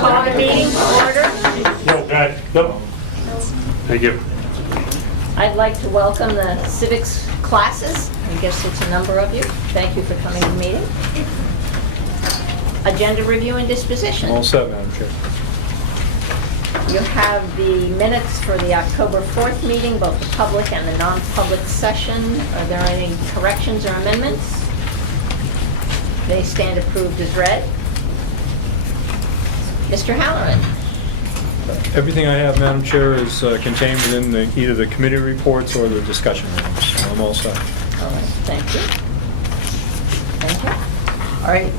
Call the meeting to order. No, God, no. Thank you. I'd like to welcome the civics classes. I guess it's a number of you. Thank you for coming to the meeting. Agenda review and disposition. All set, Madam Chair. You have the minutes for the October 4th meeting, both the public and the non-public session. Are there any corrections or amendments? They stand approved as read. Mr. Halloran. Everything I have, Madam Chair, is contained within either the committee reports or the discussion rooms. So I'm all set. All right, thank you. Thank you. All right,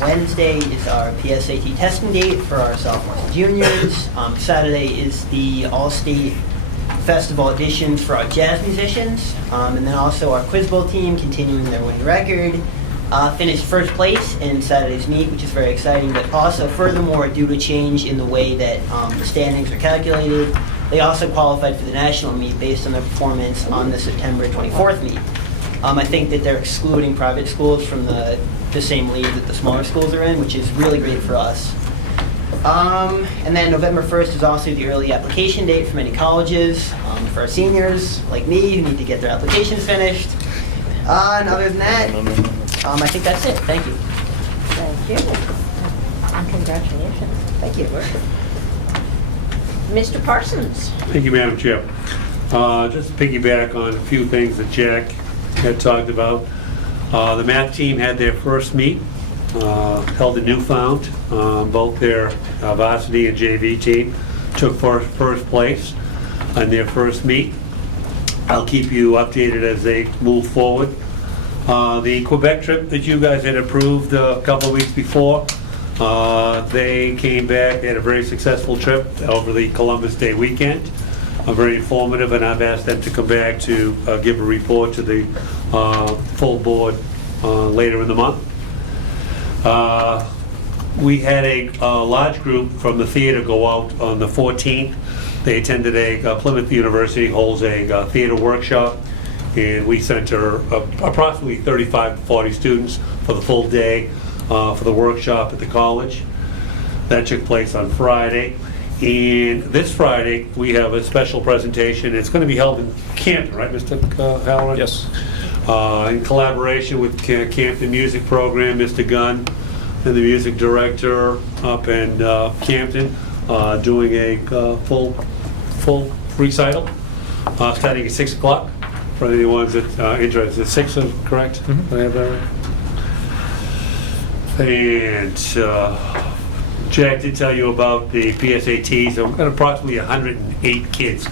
Wednesday is our PSAT testing date for our sophomores and juniors. Saturday is the All-State Festival auditions for our jazz musicians. And then also our Quiz Bowl team continuing their winning record. Finished first place in Saturday's meet, which is very exciting, but also furthermore, due to change in the way that the standings are calculated, they also qualified for the national meet based on their performance on the September 24th meet. I think that they're excluding private schools from the same league that the smaller schools are in, which is really great for us. And then November 1st is also the early application date for many colleges, for our seniors like me who need to get their applications finished. And other than that, I think that's it. Thank you. Thank you. And congratulations. Thank you. Mr. Parsons. Thank you, Madam Chair. Just to piggyback on a few things that Jack had talked about. The math team had their first meet, held in Newfound. Both their varsity and JV team took first place on their first meet. I'll keep you updated as they move forward. The Quebec trip that you guys had approved a couple of weeks before, they came back. They had a very successful trip over the Columbus Day weekend. Very informative, and I've asked them to come back to give a report to the full board later in the month. We had a large group from the theater go out on the 14th. They attended Plymouth University holds a theater workshop, and we sent her approximately 35 to 40 students for the full day for the workshop at the college. That took place on Friday. And this Friday, we have a special presentation. It's going to be held in Campton, right, Mr. Halloran? Yes. In collaboration with Campton Music Program, Mr. Gunn, and the music director up in Campton, doing a full recital, starting at 6 o'clock. For anyone that's interested, 6, correct? Mm-hmm. Did I have that right? And Jack did tell you about the PSATs. We've got approximately 108 kids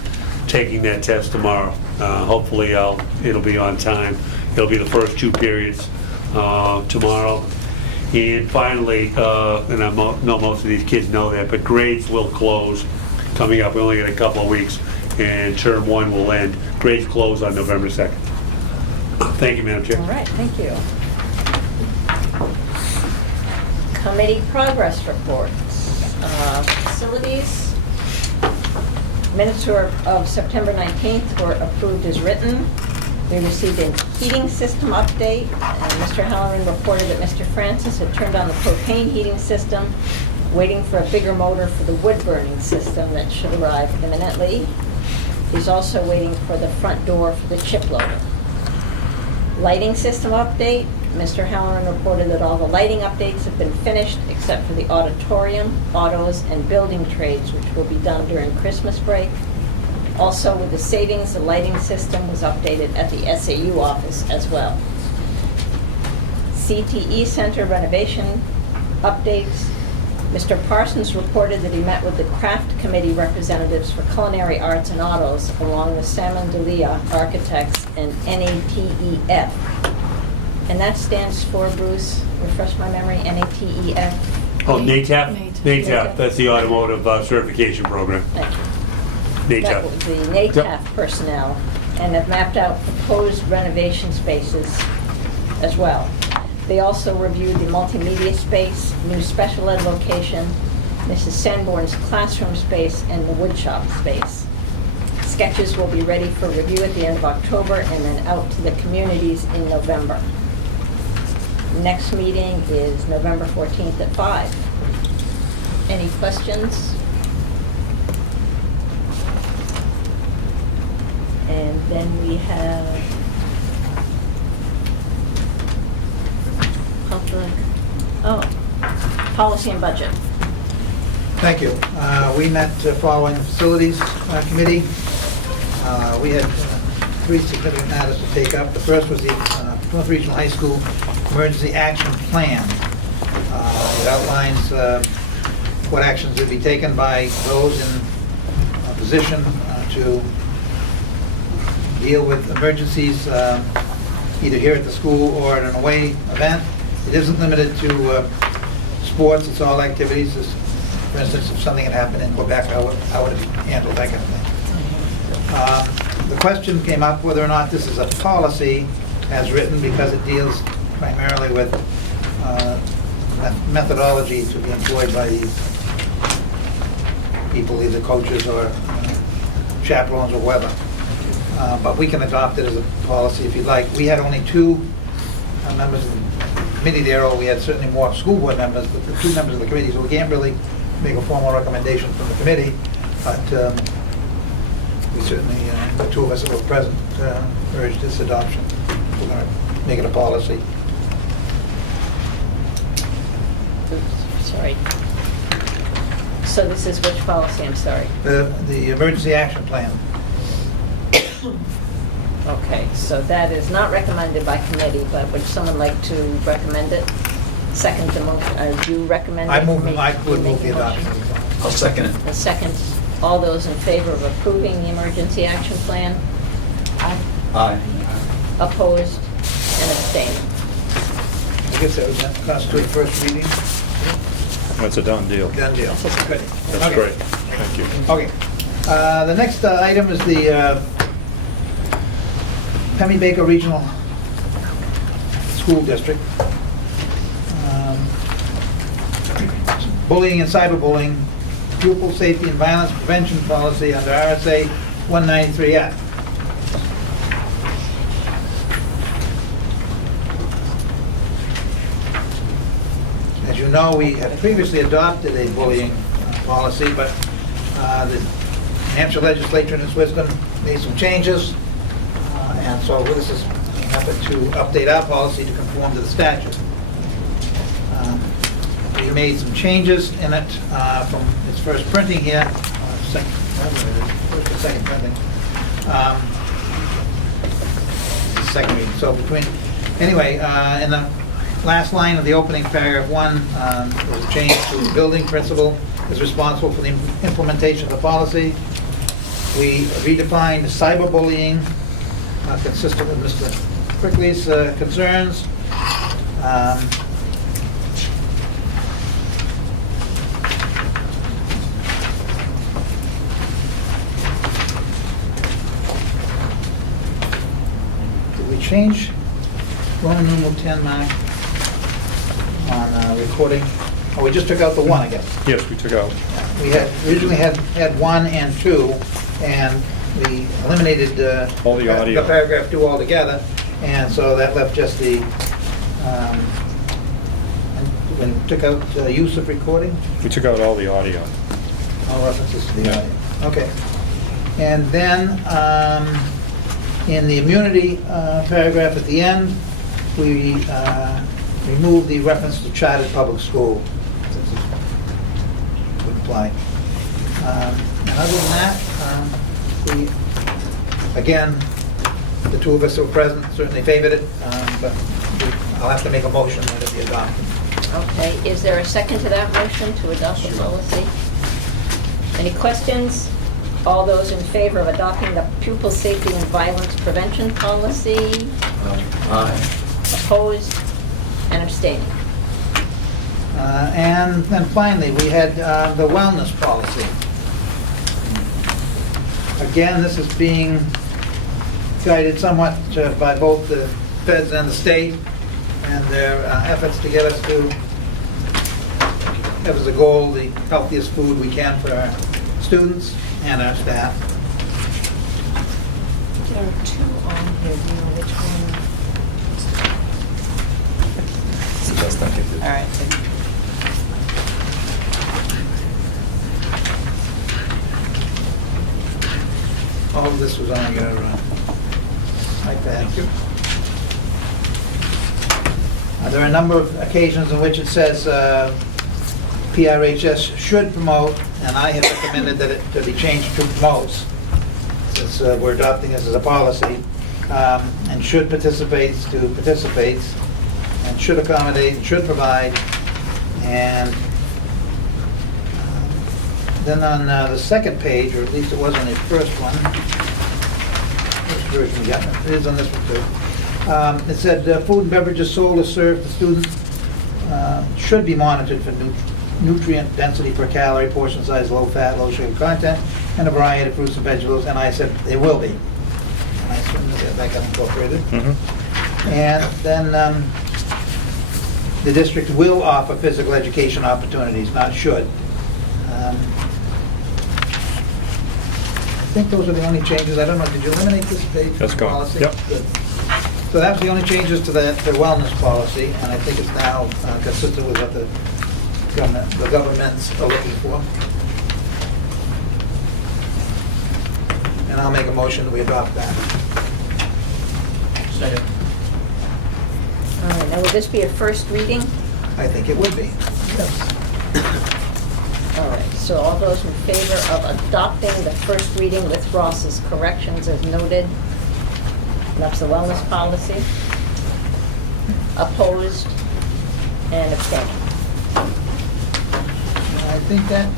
taking that test tomorrow. Hopefully it'll be on time. It'll be the first 2 periods tomorrow. And finally, and I know most of these kids know that, but grades will close coming up. We only got a couple of weeks, and term 1 will end. Grades close on November 2nd. Thank you, Madam Chair. All right, thank you. Committee progress reports. Facilities. Minutes of September 19th were approved as written. We received a heating system update, and Mr. Halloran reported that Mr. Francis had turned on the propane heating system, waiting for a bigger motor for the wood-burning system that should arrive imminently. He's also waiting for the front door for the chip loader. Lighting system update. Mr. Halloran reported that all the lighting updates have been finished except for the auditorium, autos, and building trades, which will be done during Christmas break. Also, with the savings, the lighting system was updated at the SAU office as well. CTE Center renovation updates. Mr. Parsons reported that he met with the craft committee representatives for culinary arts and autos, along with Salmon Delia Architects and NATEF. And that stands for, Bruce, refresh my memory, NATEF? Oh, NATEF? NATEF, that's the automotive certification program. Thank you. NATEF. That was the NATEF personnel, and have mapped out proposed renovation spaces as well. They also reviewed the multimedia space, new special ed location, Mrs. Sanborn's classroom space, and the woodshop space. Sketches will be ready for review at the end of October and then out to the communities in November. Next meeting is November 14th at 5. Any questions? And then we have public, policy and budget. Thank you. We met following the Facilities Committee. We had three significant matters to take up. The first was the Plymouth Regional High School Emergency Action Plan. It outlines what actions would be taken by those in a position to deal with emergencies either here at the school or at an away event. It isn't limited to sports, it's all activities. For instance, if something had happened in Quebec, how would it be handled, that kind of thing. The question came up whether or not this is a policy as written, because it deals primarily with methodology to be employed by these people, either coaches or chaperones or whatever. But we can adopt it as a policy if you'd like. We had only two members of the committee there, or we had certainly more school board members, but the two members of the committee, so we can't really make a formal recommendation from the committee, but we certainly, the two of us that were present, urged this adoption. We're going to make it a policy. Oops, sorry. So this is which policy, I'm sorry? The emergency action plan. Okay, so that is not recommended by committee, but would someone like to recommend it? Second the motion, do you recommend it? I would You make move the a motion? adoption. I'll second it. A second. All those in favor of approving the emergency action plan? Aye. Opposed and abstaining? I guess that would constitute first reading. That's a done deal. Done deal. Good. That's Okay. great. Thank you. Okay. The next item is the Pemmy Baker Regional School District. Bullying and cyberbullying, pupil safety and violence prevention policy under RSA 193F. As you know, we had previously adopted a bullying policy, but the Hampshire legislature in its wisdom made some changes, and so this is an effort to update our policy to conform to the statute. We made some changes in it from its first printing here, second printing. Second reading. So anyway, in the last line of the opening paragraph 1, there was a change to the building principal is responsible for the implementation of the policy. We redefined cyberbullying, consistent with Mr. Quigley's concerns. Did we change Roman numeral 10, Mark, on recording? Oh, we just took out the 1, I guess. Yes, we took out. We had originally had 1 and 2, and we eliminated All the audio. the paragraph 2 altogether, and so that left just the, and took out use of recording, We took out all the audio. all references to the Yeah. audio. Okay. And then, in the immunity paragraph at the end, we removed the reference to chartered public school. Would apply. And other than that, we, again, the two of us who were present certainly favored it, but I'll have to make a motion that it be adopted. Okay, is there a second to that motion to adopt the policy? Any questions? All those in favor of adopting the pupil safety and violence prevention policy? Aye. Opposed and abstaining? And then finally, we had the wellness policy. Again, this is being guided somewhat by both the feds and the state, and their efforts to get us to have as a goal the healthiest food we can for our students and our staff. There are 2 on here, do you know which one? Suggest that. All right. All of this was on your iPad. There are a number of occasions in which it says PRHS should promote, and I have recommended that it to be changed to promotes, since we're adopting this as a policy, and should participates to participates, and should accommodate, and should provide, and then on the second page, or at least it was on the first one, which version we got? It is on this one too. It said, food and beverages sold or served to students should be monitored for nutrient density per calorie, portion size, low fat, low sugar content, and a variety of fruits and vegetables, and I said they will be. And I assume that got incorporated. And then the district will offer physical education opportunities, not should. I think those are the only changes. I don't know, did you eliminate this page? That's gone. Policy? Yep. Good. So that was the only changes to the wellness policy, and I think it's now consistent with what the governments are looking for. And I'll make a motion that we adopt that. Second. All right, now will this be a first reading? I think it would be. Yes. All right, so all those in favor of adopting the first reading with Ross's corrections as noted? That's the wellness policy. Opposed and abstained. I think that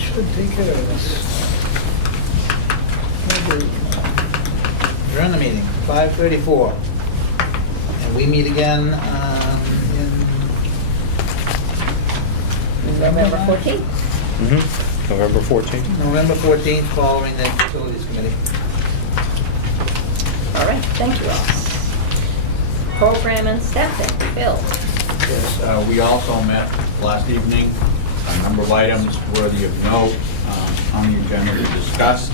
should take care of this. We're in the meeting, 5:34. And we meet again in November 14th. November 14th. November 14th, following the Facilities Committee. All right, thank you, Ross. Program and staffing, Bill. Yes, we also met last evening. A number of items worthy of note on the agenda to discuss.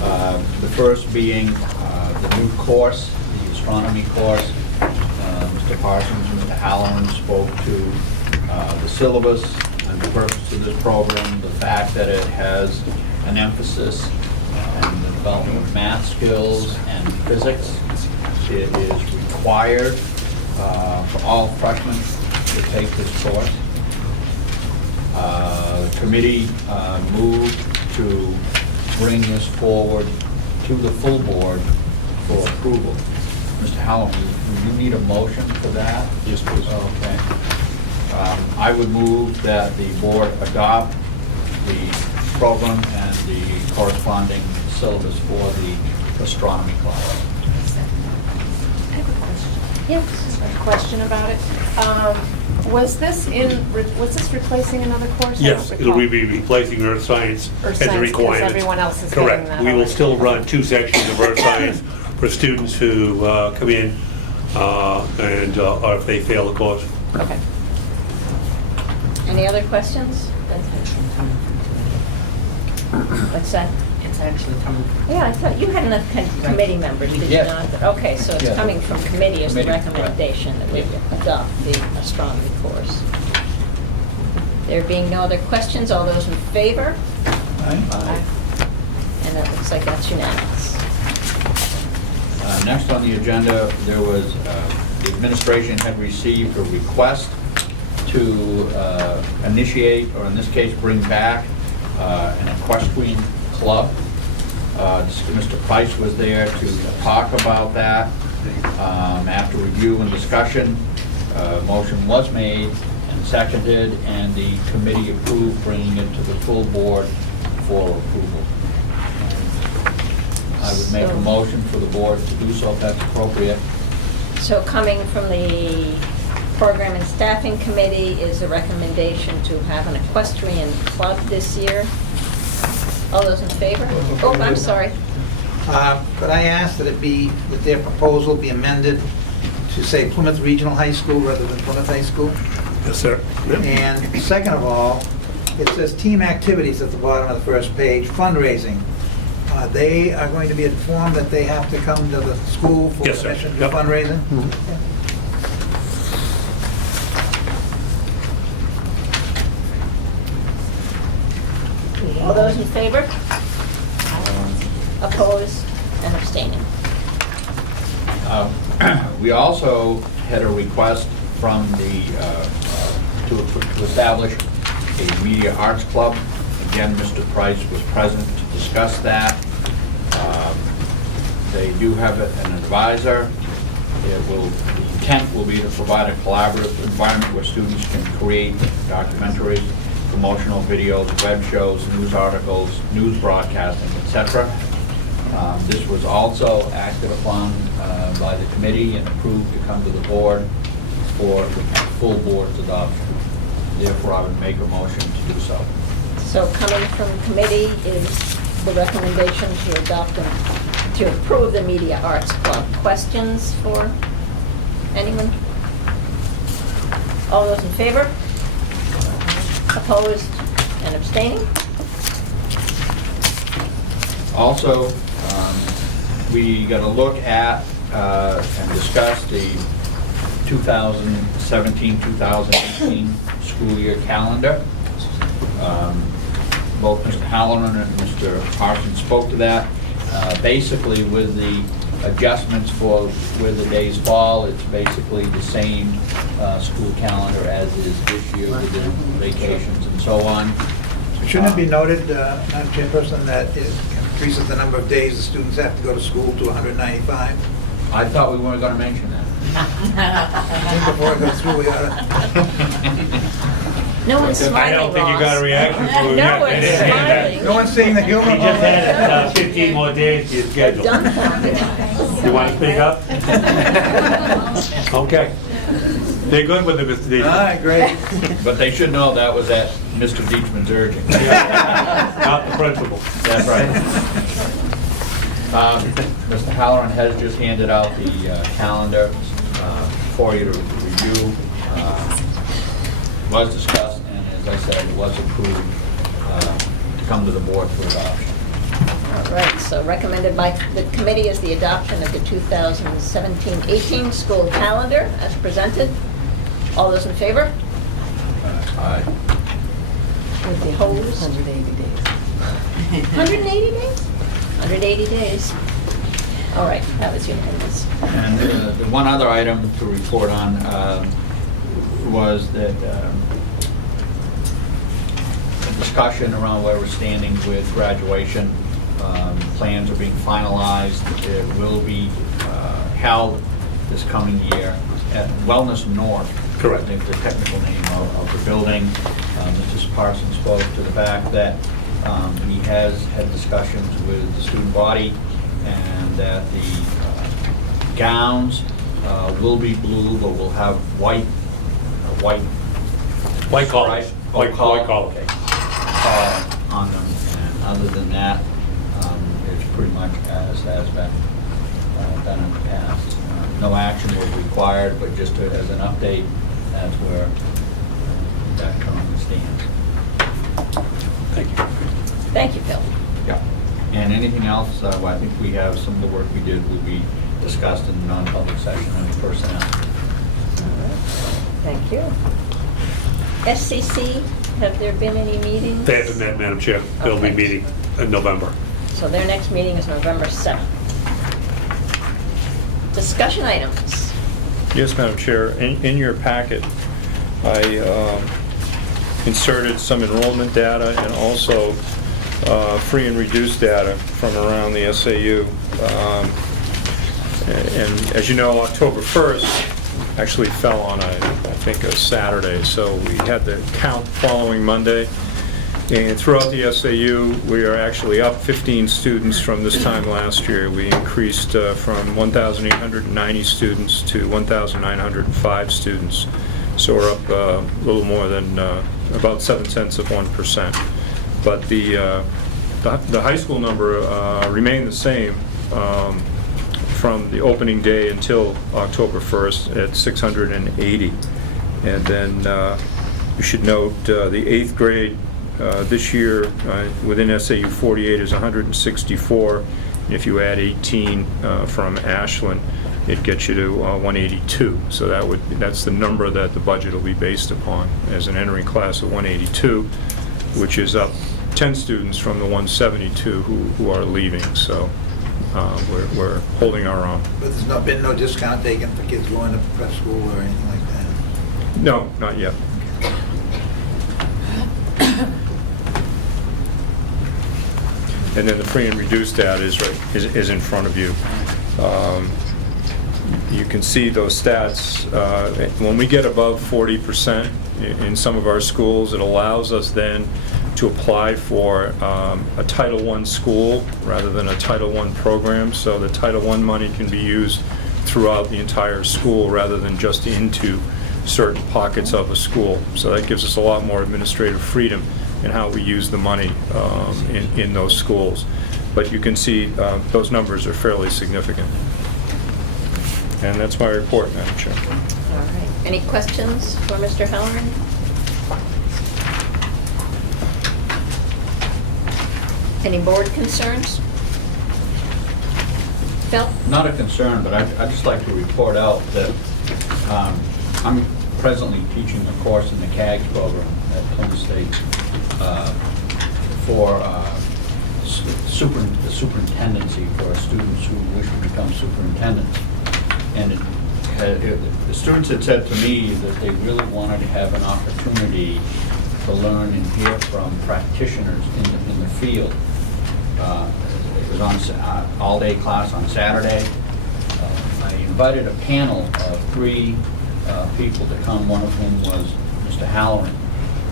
The first being the new course, the astronomy course. Mr. Parsons, Mr. Halloran spoke to the syllabus and the purpose of this program, the fact that it has an emphasis on the development of math skills and physics. It is required for all freshmen to take this course. The committee moved to bring this forward to the full board for approval. Mr. Halloran, do you need a motion for that? Yes, please. Okay. I would move that the board adopt the program and the corresponding syllabus for the astronomy class. I have a question. Yes. A question about it. Was this replacing another course? I Yes, don't it'll recall. be replacing earth science Earth as a science, because requirement. everyone else is getting Correct. that We will already. still run 2 sections of earth science for students who come in and or if they fail the course. Okay. Any other questions? What's that? It's actually coming from Yeah, I thought you had enough committee members, did you Yes. not? Okay, so it's Yeah. coming from committee as the Committee, right. recommendation that we adopt the astronomy course. There being no other questions, all those in favor? Aye. And that looks like that's unanimous. Next on the agenda, there was, the administration had received a request to initiate, or in this case, bring back an equestrian club. Mr. Price was there to talk about that. After review and discussion, motion was made and seconded, and the committee approved bringing it to the full board for approval. I would make a So- motion for the board to do so if that's appropriate. So coming from the Program and Staffing Committee is a recommendation to have an equestrian club this year. All those in favor? Oh, I'm sorry. Could I ask that their proposal be amended to say Plymouth Regional High School rather than Plymouth High School? Yes, sir. And second of all, it says team activities at the bottom of the first page, fundraising. They are going to be informed that they have to come to the school for Yes, sir. permission for Yep. fundraising? All those in favor? Opposed? and abstaining. We also had a request from to establish a media arts club. Again, Mr. Price was present to discuss that. They do have an advisor. The intent will be to provide a collaborative environment where students can create documentaries, promotional videos, web shows, news articles, news broadcasting, etc. This was also acted upon by the committee and approved to come to the board for full board's adoption. Therefore, I would make a motion to do so. So coming from committee is the recommendation to adopt and to approve the Media Arts Club. Questions for anyone? All those in favor? Opposed and abstaining? Also, we got to look at and discuss the 2017-2018 school year calendar. Both Mr. Halloran and Mr. Parsons spoke to that. Basically, with the adjustments for where the days fall, it's basically the same school calendar as is this year with the vacations and so on. Shouldn't it be noted, Madam Chairperson, that it increases the number of days the students have to go to school to 195? I thought we weren't going to mention that. I think before it goes through, we ought No one's smiling, I don't think you got a reaction to it No yet. one's They didn't say that. smiling. to... No one's seeing the humor. He just added 15 more days to your They're schedule. done for. You want to speak up? Okay. They're good with it, Mr. All Deacon. right, great. But they should know that was at Mr. Deachman's urging. Not the principal. That's right. Mr. Halloran has just handed out the calendar for you to review. Was discussed, and as I said, it was approved to come to the board for adoption. All right, so recommended by the committee is the adoption of the 2017-18 school calendar as presented. All those in favor? Aye. With the opposed? 180 days. 180 days? 180 days. All right, that was unanimous. And the one other item to report on was that a discussion around where we're standing with graduation. Plans are being finalized. It will be held this coming year at Wellness North. Correct. I think the technical name of the building. Mr. Parsons spoke to the fact that he has had discussions with the student body and that the gowns will be blue, but will have white collars. stripe, White collar. okay, on them. And other than that, it's pretty much as has been done in the past. No action was required, but just as an update, that's where that currently stands. Thank you. Thank you, Phil. Yeah. And anything else, I think we have some of the work we did will be discussed in non-public session on personnel. Thank you. SCC, have there been any meetings? They haven't met, Madam Chair. They'll be Okay. meeting in November. So their next meeting is November 7th. Discussion items. Yes, Madam Chair. In your packet, I inserted some enrollment data and also free and reduced data from around the SAU. And as you know, October 1st actually fell on, I think, a Saturday, so we had the count following Monday. And throughout the SAU, we are actually up 15 students from this time last year. We increased from 1,890 students to 1,905 students. So we're up a little more than about 0.7%. But the high school number remained the same from the opening day until October 1st at 680. And then you should note the 8th grade this year within SAU 48 is 164. And if you add 18 from Ashland, it gets you to 182. So that's the number that the budget will be based upon as an entering class of 182, which is up 10 students from the 172 who are leaving. So we're holding our own. But there's been no discount taken for kids going to prep school or anything like that? No, not yet. And then the free and reduced ad is in front of you. You can see those stats. When we get above 40% in some of our schools, it allows us then to apply for a Title I school rather than a Title I program, so the Title I money can be used throughout the entire school rather than just into certain pockets of a school. So that gives us a lot more administrative freedom in how we use the money in those schools. But you can see those numbers are fairly significant. And that's my report, Madam Chair. All right. Any questions for Mr. Halloran? Any board concerns? Phil? Not a concern, but I'd just like to report out that I'm presently teaching a course in the CAGS program at Plymouth State for the superintendency for students who wish to become superintendents. And the students had said to me that they really wanted to have an opportunity to learn and hear from practitioners in the field. It was on all-day class on Saturday. I invited a panel of 3 people to come, one of whom was Mr. Halloran.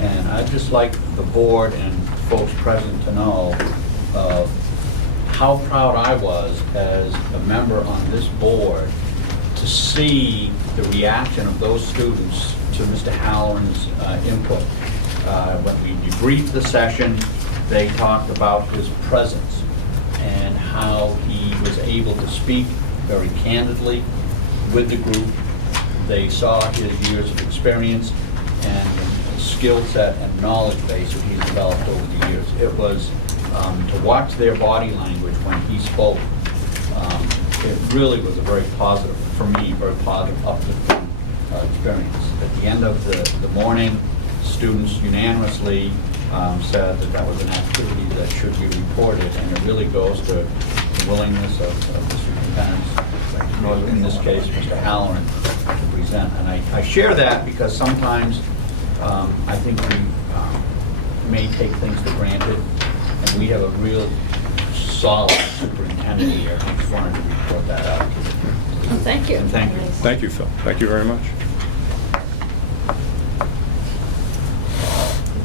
And I'd just like the board and folks present to know how proud I was as a member on this board to see the reaction of those students to Mr. Halloran's input. When we debriefed the session, they talked about his presence and how he was able to speak very candidly with the group. They saw his years of experience and the skill set and knowledge base that he's developed over the years. It was to watch their body language when he spoke. It really was a very positive, for me, very positive, uplifting experience. At the end of the morning, students unanimously said that that was an activity that should be reported, and it really goes to the willingness of the superintendents, in this case, Mr. Halloran, to present. And I share that because sometimes I think we may take things for granted, and we have a real solid superintendent here. I just wanted to report that out. Well, thank you. And thank you. Thank you, Phil. Thank you very much.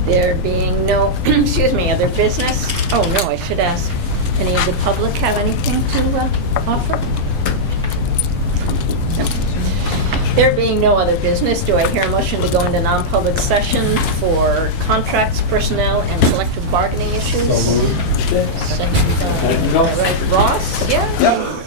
There being no, excuse me, other business? Oh, no, I should ask, any of the public have anything to offer? No. There being no other business, do I hear a motion to go into non-public session for contracts, personnel, and collective bargaining issues? So moved. Second, all right, Ross? Yeah? Yep.